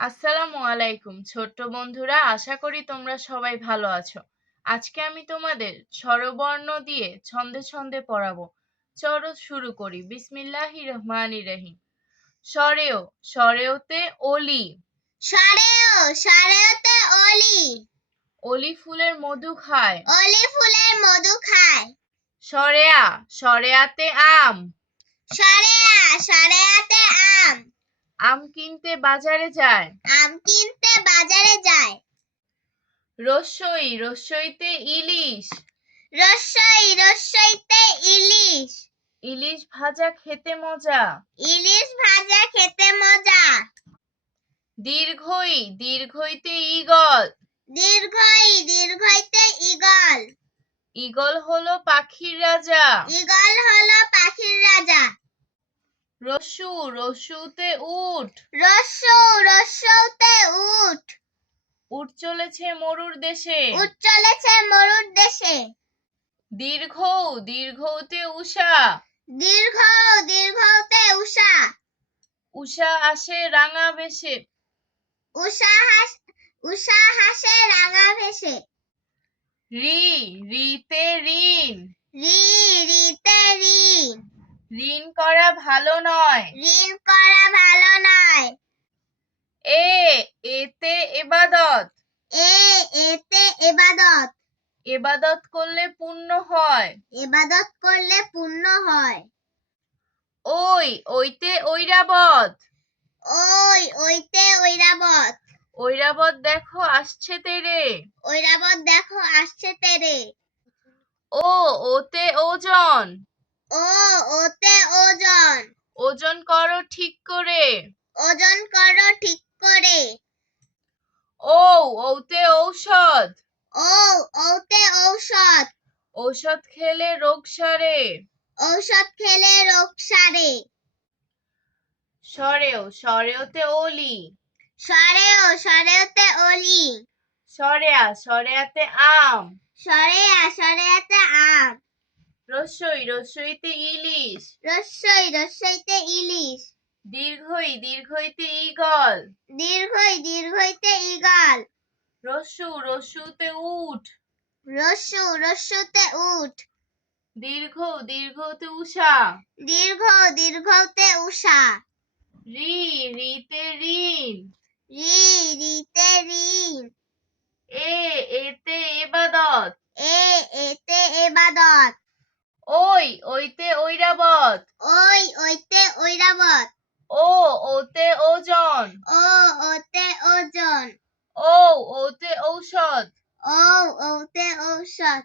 আসসালামু আলাইকুম ছোট্ট বন্ধুরা, আশা করি তোমরা সবাই ভালো আছো। আজকে আমি তোমাদের স্বরবর্ণ দিয়ে ছন্দে ছন্দে পড়াবো। চলো শুরু করি। বিসমিল্লাহির রহমানির রহিম। সরেও, সরেওতে অলি। সরেও, সরেওতে অলি। অলি ফুলের মধু খায়। অলি ফুলের মধু খায়। সরেয়া, সরেয়াতে আম। সরেয়া, সরেয়াতে আম। আম কিনতে বাজারে যায়। আম কিনতে বাজারে যায়। রস্যই, রস্যইতে ইলিশ। রস্যই, রস্যইতে ইলিশ। ইলিশ ভাজা খেতে মজা। ইলিশ ভাজা খেতে মজা। দীর্ঘই, দীর্ঘইতে ঈগল। দীর্ঘই, দীর্ঘইতে ঈগল। ঈগল হলো পাখির রাজা। ঈগল হলো পাখির রাজা। রস্যু, রস্যুতে উট। রস্যু, রস্যুতে উট। উট চলেছে মরুর দেশে। উট চলেছে মরুর দেশে। দীর্ঘ, দীর্ঘতে উষা। দীর্ঘ, দীর্ঘতে উষা। উষা আসে রাঙা বেশে। উষা হাসে রাঙা ভেসে। রি, রিতে ঋণ। রি, রিতে ঋণ। ঋণ করা ভালো নয়। ঋণ করা ভালো নয়। এ, এতে এবাদত। এতে এবাদত। এবাদত করলে পুণ্য হয়। এবাদত করলে পুণ্য হয়। ওই, ওইতে ঐরাবত। ওইতে ঐরাবত। ঐরাবত দেখো আসছে তেরে। ঐরাবত দেখো আসছে তেরে। ও, ওতে ওজন। ওতে ওজন। ওজন করো ঠিক করে। ওজন করো ঠিক করে। ও, ওতে ঔষধ। ওতে ঔষধ। ঔষধ খেলে রোগ সারে। ঔষধ খেলে রোগ সারে। সরেও, সরেওতে অলি। সরেও, সরেওতে অলি। সরেয়া, সরেয়াতে আম। সরেয়া, সরেয়াতে আম। রস্যই, রস্যইতে ইলিশ। রস্যই, রস্যইতে ইলিশ। দীর্ঘই, দীর্ঘইতে ঈগল। দীর্ঘই, দীর্ঘইতে ঈগল। রস্যু, রস্যুতে উট। রস্যু, রস্যুতে উট। দীর্ঘ, দীর্ঘতে উষা। দীর্ঘ, দীর্ঘতে উষা। রি, রিতে ঋণ। রি, রিতে ঋণ। এতে এবাদত। এতে এবাদত। ওই, ওইতে ঐরাবত। ওইতে ঐরাবত। ওতে ওজন। ওতে ওজন। ওতে ঔষধ। ওতে ঔষধ।